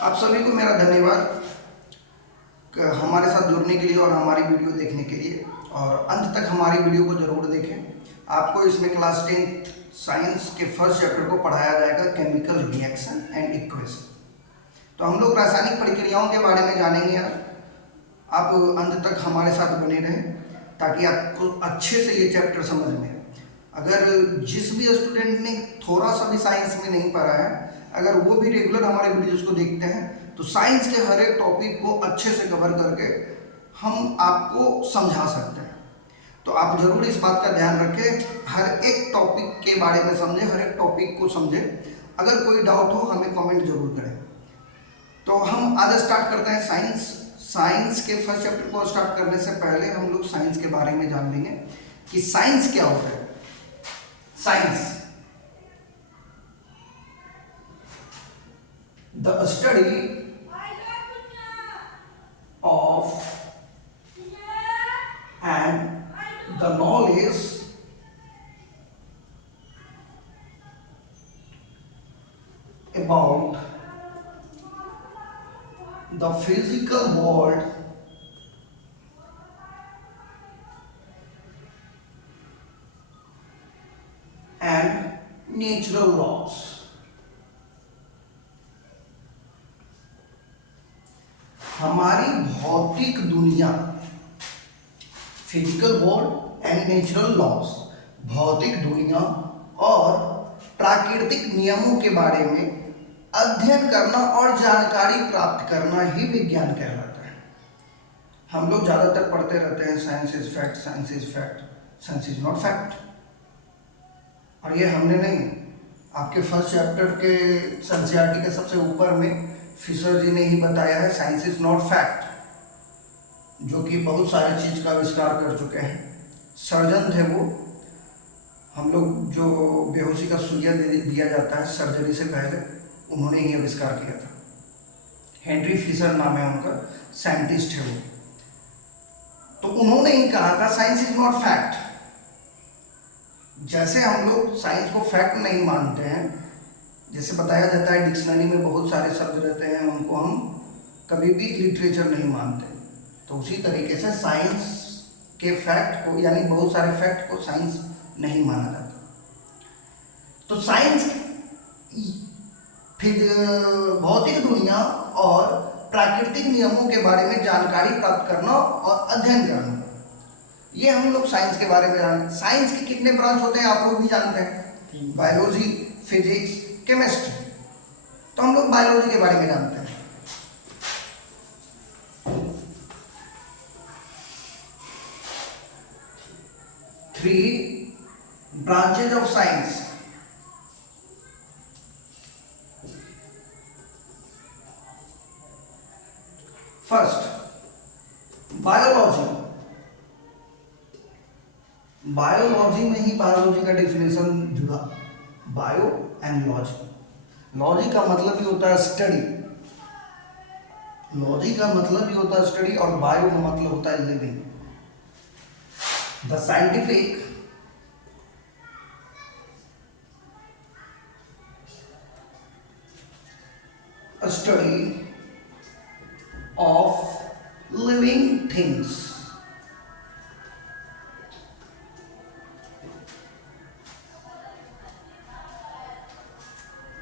आप सभी को मेरा धन्यवाद हमारे साथ जुड़ने के लिए और हमारी वीडियो देखने के लिए, और अंत तक हमारी वीडियो को ज़रूर देखें। आपको इसमें क्लास 10 साइंस के फर्स्ट चैप्टर को पढ़ाया जाएगा, केमिकल रिएक्शन एंड इक्वेशन। तो हम लोग रासायनिक प्रक्रियाओं के बारे में जानेंगे यार। आप अंत तक हमारे साथ बने रहें ताकि आपको अच्छे से ये चैप्टर समझ में आए। अगर जिस भी स्टूडेंट ने थोड़ा सा भी साइंस में नहीं पढ़ा है, अगर वो भी रेगुलर हमारे वीडियोज़ को देखते हैं तो साइंस के हर एक टॉपिक को अच्छे से कवर करके हम आपको समझा सकते हैं। तो आप ज़रूर इस बात का ध्यान रखें, हर एक टॉपिक के बारे में समझें, हर एक टॉपिक को समझें। अगर कोई डाउट हो हमें कमेंट जरूर करें। तो हम आज स्टार्ट करते हैं साइंस के फर्स्ट चैप्टर को स्टार्ट करने से पहले हम लोग साइंस के बारे में जान लेंगे कि साइंस क्या होता है। Science, the study of and the knowledge about the physical world and natural laws। हमारी भौतिक दुनिया, physical world and natural laws, भौतिक दुनिया और प्राकृतिक नियमों के बारे में अध्ययन करना और जानकारी प्राप्त करना ही विज्ञान कहलाता है। हम लोग ज़्यादातर पढ़ते रहते हैं science is fact, science is fact, science is not fact. और ये हमने नहीं, आपके फर्स्ट चैप्टर के एनसीईआरटी के सबसे ऊपर में फिशर जी ने ही बताया है, साइंस इज नॉट फैक्ट, जो कि बहुत सारी चीज़ का आविष्कार कर चुके हैं। सर्जन थे वो, हम लोग जो बेहोशी का सुइया दिया जाता है सर्जरी से पहले, उन्होंने ही आविष्कार किया था। हेनरी फिशर नाम है उनका, साइंटिस्ट है वो। तो उन्होंने ही कहा था साइंस इज नॉट फैक्ट। जैसे हम लोग साइंस को फैक्ट नहीं मानते हैं, जैसे बताया जाता है डिक्शनरी में बहुत सारे शब्द रहते हैं, उनको हम कभी भी लिटरेचर नहीं मानते, तो उसी तरीके से साइंस के फैक्ट को, यानी बहुत सारे फैक्ट को साइंस नहीं माना जाता। तो साइंस फिर भौतिक दुनिया और प्राकृतिक नियमों के बारे में जानकारी प्राप्त करना और अध्ययन करना, ये हम लोग साइंस के बारे में जानते हैं। साइंस के कितने ब्रांच होते हैं आप लोग भी जानते हैं, बायोलॉजी, फिजिक्स, केमिस्ट्री। तो हम लोग बायोलॉजी के बारे में जानते हैं। Three branches of science. First biology. Biology में ही बायोलॉजी का डेफिनेशन जुड़ा, बायो एंड लॉजी। लॉजी का मतलब ही होता है स्टडी, लॉजी का मतलब ही होता है स्टडी, और बायो का मतलब होता है living. The scientific study of living things.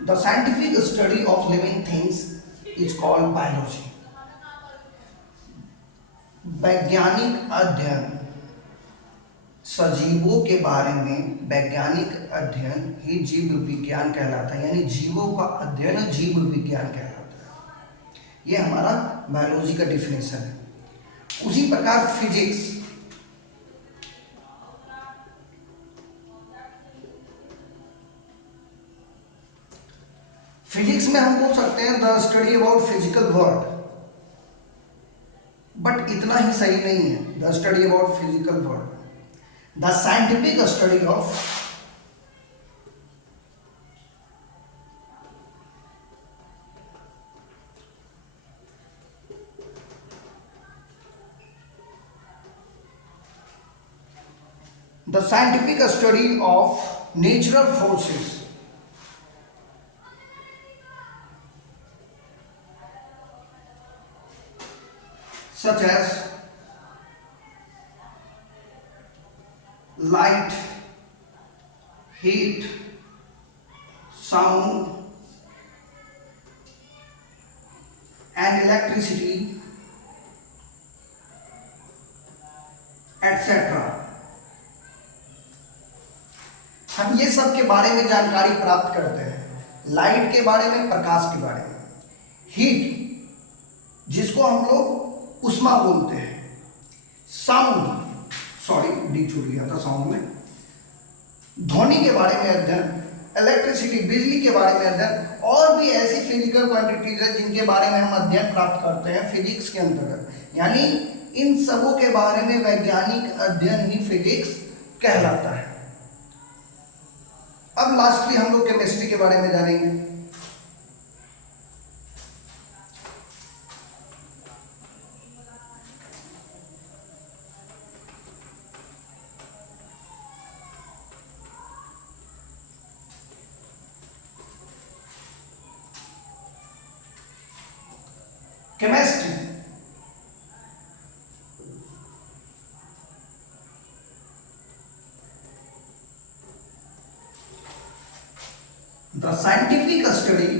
The scientific study of living things is called biology। वैज्ञानिक अध्ययन सजीवों के बारे में, वैज्ञानिक अध्ययन ही जीव विज्ञान कहलाता है, यानी जीवों का अध्ययन जीव विज्ञान कहलाता है। ये हमारा बायोलॉजी का डिफिनेशन है। उसी प्रकार फिजिक्स, फिजिक्स में हम बोल सकते हैं the study about physical world, but इतना ही सही नहीं है। The study about physical world, the scientific study of the scientific study of natural forces. such as light, heat, sound and electricity, etc. हम ये सब के बारे में जानकारी प्राप्त करते हैं। लाइट के बारे में, प्रकाश के बारे में, हीट जिसको हम लोग उष्मा बोलते हैं, साउंड, सॉरी डी छूट गया था साउंड में, ध्वनि के बारे में अध्ययन, इलेक्ट्रिसिटी बिजली के बारे में अध्ययन, और भी ऐसी फिजिकल क्वांटिटीज है जिनके बारे में हम अध्ययन प्राप्त करते हैं फिजिक्स के अंतर्गत। यानी इन सबों के बारे में वैज्ञानिक अध्ययन ही फिजिक्स कहलाता है। अब लास्टली हम लोग केमिस्ट्री के बारे में जानेंगे। Chemistry the scientific study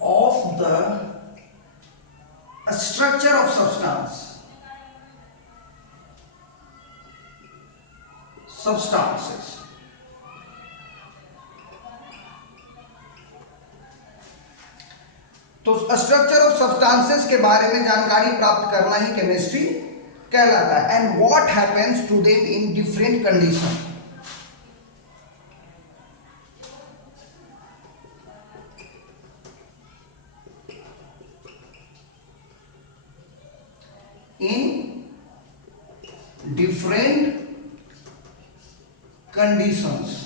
of the structure of substances। तो स्ट्रक्चर ऑफ सब्सटेंसेस के बारे में जानकारी प्राप्त करना ही केमिस्ट्री कहलाता है। And what happens to them in different condition. In different conditions.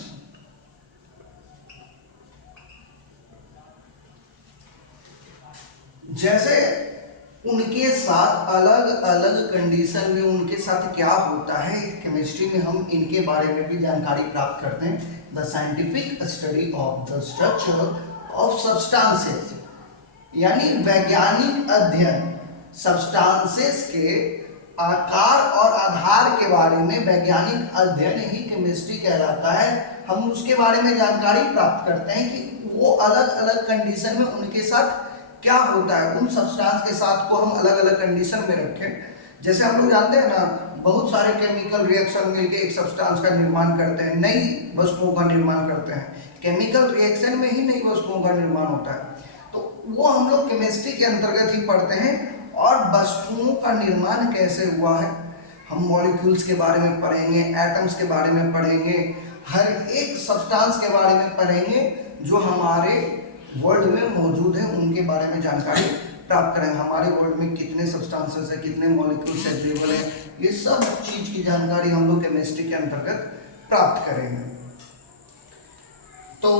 जैसे उनके साथ अलग अलग कंडीशन में उनके साथ क्या होता है, केमिस्ट्री में हम इनके बारे में भी जानकारी प्राप्त करते हैं। The scientific study of the structure of substances, यानी वैज्ञानिक अध्ययन सब्सटेंसेस के आकार और आधार के बारे में वैज्ञानिक अध्ययन ही केमिस्ट्री कहलाता है। हम उसके बारे में जानकारी प्राप्त करते हैं कि वो अलग अलग कंडीशन में उनके साथ क्या होता है, उन सब्सटेंस के साथ को हम अलग अलग कंडीशन में रखें। जैसे हम लोग जानते हैं ना, बहुत सारे केमिकल रिएक्शन मिलके एक सब्सटेंस का निर्माण करते हैं, नई वस्तुओं का निर्माण करते हैं। केमिकल रिएक्शन में ही नई वस्तुओं का निर्माण होता है, तो वो हम लोग केमिस्ट्री के अंतर्गत ही पढ़ते हैं। और वस्तुओं का निर्माण कैसे हुआ है, हम मॉलिक्यूल्स के बारे में पढ़ेंगे, एटम्स के बारे में पढ़ेंगे, हर एक सब्सटेंस के बारे में पढ़ेंगे जो हमारे वर्ल्ड में मौजूद है, उनके बारे में जानकारी प्राप्त करेंगे। हमारे वर्ल्ड में कितने सब्सटेंसेस है, कितने मॉलिक्यूल्स अवेलेबल है, ये सब चीज की जानकारी हम लोग केमिस्ट्री के अंतर्गत प्राप्त करेंगे। तो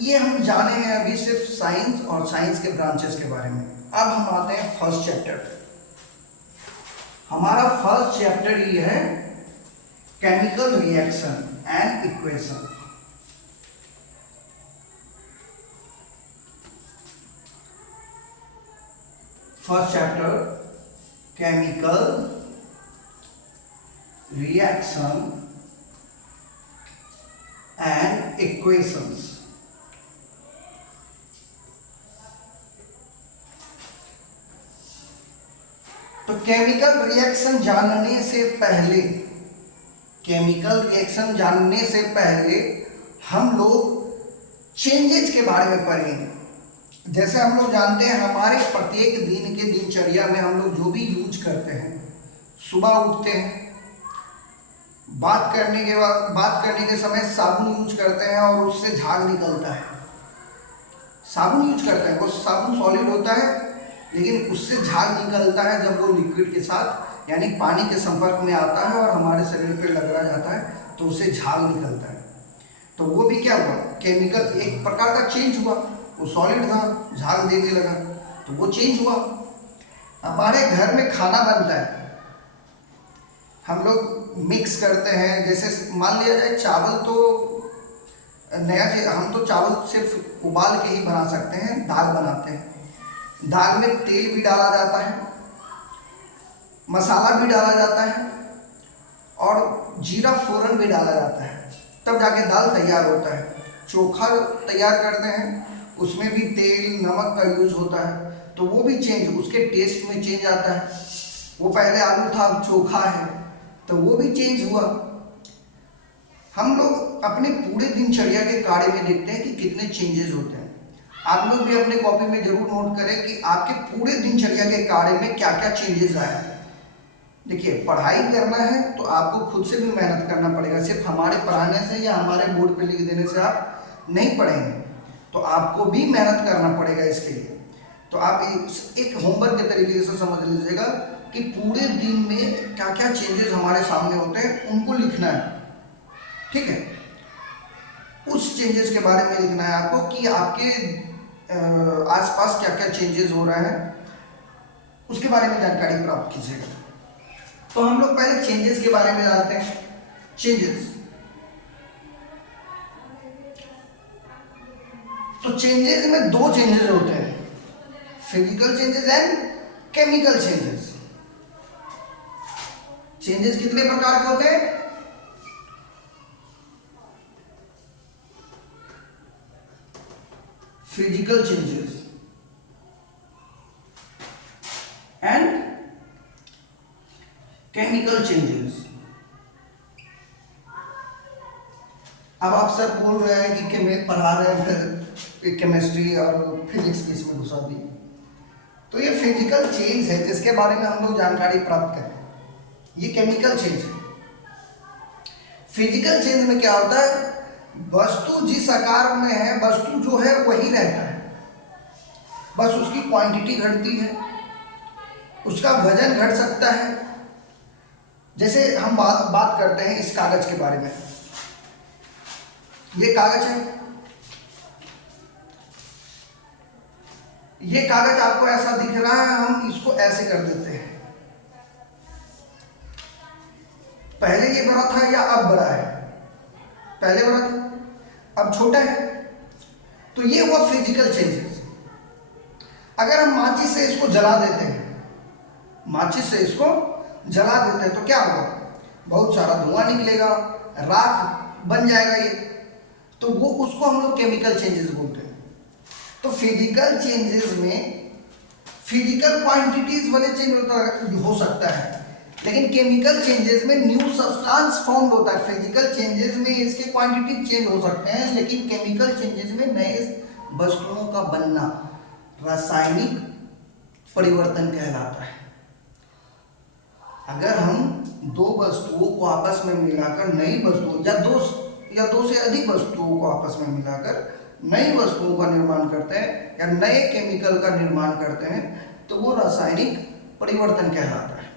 ये हम जाने हैं अभी सिर्फ साइंस और साइंस के ब्रांचेस के बारे में। अब हम आते हैं फर्स्ट चैप्टर। हमारा फर्स्ट चैप्टर ये है chemical reaction and equation. First chapter chemical reaction and equations. तो केमिकल रिएक्शन जानने से पहले, केमिकल रिएक्शन जानने से पहले हम लोग चेंजेस के बारे में पढ़ेंगे। जैसे हम लोग जानते हैं हमारे प्रत्येक दिन के दिनचर्या में हम लोग जो भी यूज करते हैं, सुबह उठते हैं, बात करने के समय साबुन यूज करते हैं और उससे झाग निकलता है। साबुन यूज करते हैं, वो साबुन सॉलिड होता है लेकिन उससे झाग निकलता है जब वो लिक्विड के साथ यानी पानी के संपर्क में आता है और हमारे शरीर पे लगा जाता है तो उससे झाग निकलता है। तो वो भी क्या हुआ, केमिकल एक प्रकार का चेंज हुआ। वो सॉलिड था, झाग देने लगा तो वो चेंज हुआ। हमारे घर में खाना बनता है, हम लोग मिक्स करते हैं। जैसे मान लिया जाए चावल तो नया चीज, हम तो चावल सिर्फ उबाल के ही बना सकते हैं, दाल बनाते हैं। दाल में तेल भी डाला जाता है, मसाला भी डाला जाता है और जीरा फोरन भी डाला जाता है, तब जाके दाल तैयार होता है। चोखा तैयार करते हैं, उसमें भी तेल नमक का यूज होता है, तो वो भी चेंज, उसके टेस्ट में चेंज आता है। वो पहले आलू था, अब चोखा है, तो वो भी चेंज हुआ। हम लोग अपने पूरे दिनचर्या के कार्य में देखते हैं कि कितने चेंजेस होते हैं। आप लोग भी अपने कॉपी में जरूर नोट करें कि आपके पूरे दिनचर्या के कार्य में क्या क्या चेंजेस आया। देखिए, पढ़ाई करना है तो आपको खुद से भी मेहनत करना पड़ेगा, सिर्फ हमारे पढ़ाने से या हमारे बोर्ड पे लिख देने से आप नहीं पढ़ेंगे, तो आपको भी मेहनत करना पड़ेगा इसके लिए। तो आप एक होमवर्क के तरीके से समझ लीजिएगा कि पूरे दिन में क्या क्या चेंजेस हमारे सामने होते हैं, उनको लिखना है। ठीक है, उस चेंजेस के बारे में लिखना है आपको कि आपके आसपास क्या क्या चेंजेस हो रहा है, उसके बारे में जानकारी प्राप्त कीजिएगा। तो हम लोग पहले चेंजेस के बारे में जानते हैं। चेंजेस, तो चेंजेस में दो चेंजेस होते हैं, physical changes and chemical changes. Changes कितने प्रकार के होते हैं? Physical changes and chemical changes. अब आप सर बोल रहे हैं कि पढ़ा रहे हैं, फिर केमिस्ट्री और फिजिक्स की इसमें घुसा दी, तो ये फिजिकल चेंज है जिसके बारे में हम लोग जानकारी प्राप्त करें। ये केमिकल चेंज है। फिजिकल चेंज में क्या होता है, वस्तु जिस आकार में है, वस्तु जो है वही रहता है, बस उसकी क्वांटिटी घटती है, उसका वजन घट सकता है। जैसे हम बात करते हैं इस कागज के बारे में। ये कागज है, ये कागज आपको ऐसा दिख रहा है, हम इसको ऐसे कर देते हैं। पहले ये बड़ा था या अब बड़ा है? पहले बड़ा था, अब छोटा है। तो ये हुआ फिजिकल चेंजेस। अगर हम माचिस से इसको जला देते हैं, माचिस से इसको जला देते हैं तो क्या होगा? बहुत सारा धुआं निकलेगा, राख बन जाएगा ये, तो वो उसको हम लोग केमिकल चेंजेस बोलते हैं। तो फिजिकल चेंजेस में फिजिकल क्वांटिटीज वाले चेंज हो सकता है, लेकिन केमिकल चेंजेस में न्यू सब्सटेंस फॉर्म होता है। फिजिकल चेंजेस में इसके क्वांटिटी चेंज हो सकते हैं, लेकिन केमिकल चेंजेस में नए वस्तुओं का बनना रासायनिक परिवर्तन कहलाता है। अगर हम दो वस्तुओं को आपस में मिलाकर नई वस्तुओं या दो से अधिक वस्तुओं को आपस में मिलाकर नई वस्तुओं का निर्माण करते हैं या नए केमिकल का निर्माण करते हैं, तो वो रासायनिक परिवर्तन कहलाता है।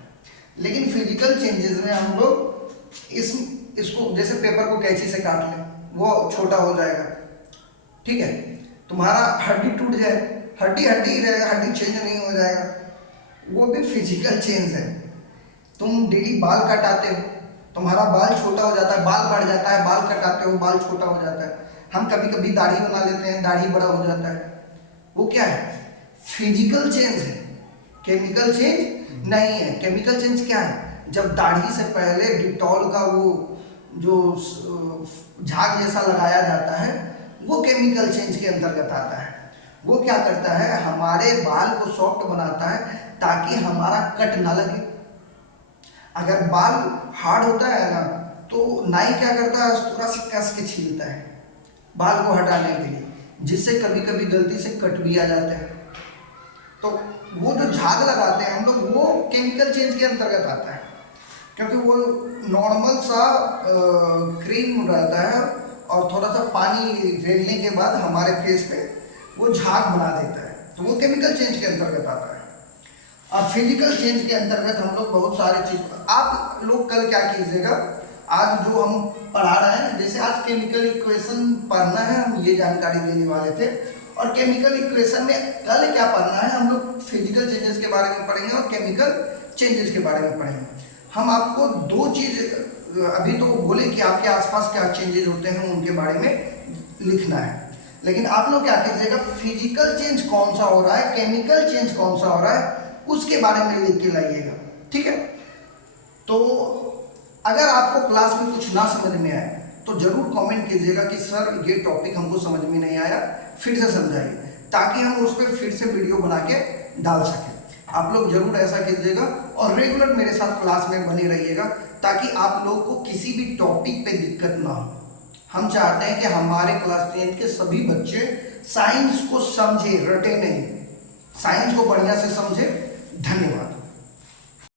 लेकिन फिजिकल चेंजेस में हम लोग इसको जैसे पेपर को कैंची से काट लें, वो छोटा हो जाएगा। ठीक है, तुम्हारा हड्डी टूट जाए, हड्डी ही रहेगा, हड्डी चेंज नहीं हो जाएगा, वो भी फिजिकल चेंज है। तुम डेली बाल कटाते हो, तुम्हारा बाल छोटा हो जाता है, बाल बढ़ जाता है, बाल कटाते हो, बाल छोटा हो जाता है। हम कभी कभी दाढ़ी बना लेते हैं, दाढ़ी बड़ा हो जाता है, वो क्या है? फिजिकल चेंज है, केमिकल चेंज नहीं है। केमिकल चेंज क्या है? जब दाढ़ी से पहले डिटॉल का वो जो झाग जैसा लगाया जाता है, वो केमिकल चेंज के अंतर्गत आता है। वो क्या करता है? हमारे बाल को सॉफ्ट बनाता है ताकि हमारा कट ना लगे। अगर बाल हार्ड होता है ना, तो नाई क्या करता है? थोड़ा सा कस के छीलता है बाल को हटाने के लिए, जिससे कभी कभी गलती से कट भी आ जाता है। तो वो जो झाग लगाते हैं हम लोग, वो केमिकल चेंज के अंतर्गत आता है, क्योंकि वो नॉर्मल सा क्रीम रहता है और थोड़ा सा पानी रेलने के बाद हमारे फेस पे वो झाग बना देता है, तो वो केमिकल चेंज के अंतर्गत आता है। और फिजिकल चेंज के अंतर्गत हम लोग बहुत सारे चीज, आप लोग कल क्या कीजिएगा, आज जो हम पढ़ा रहे हैं, जैसे आज केमिकल इक्वेशन पढ़ना है, हम ये जानकारी देने वाले थे। और केमिकल इक्वेशन में कल क्या पढ़ना है, हम लोग फिजिकल चेंजेस के बारे में पढ़ेंगे और केमिकल चेंजेस के बारे में पढ़ेंगे। हम आपको दो चीज अभी तो बोले कि आपके आसपास क्या चेंजेस होते हैं उनके बारे में लिखना है, लेकिन आप लोग क्या कीजिएगा, फिजिकल चेंज कौन सा हो रहा है, केमिकल चेंज कौन सा हो रहा है, उसके बारे में लिख के लाइएगा। ठीक है, तो अगर आपको क्लास में कुछ ना समझ में आए तो जरूर कमेंट कीजिएगा कि सर ये टॉपिक हमको समझ में नहीं आया, फिर से समझाइए, ताकि हम उस पर फिर से वीडियो बना के डाल सकें। आप लोग जरूर ऐसा कीजिएगा और रेगुलर मेरे साथ क्लास में बने रहिएगा, ताकि आप लोग को किसी भी टॉपिक पे दिक्कत ना हो। हम चाहते हैं कि हमारे क्लास 10 के सभी बच्चे साइंस को समझे, रटे नहीं, साइंस को बढ़िया से समझे। धन्यवाद।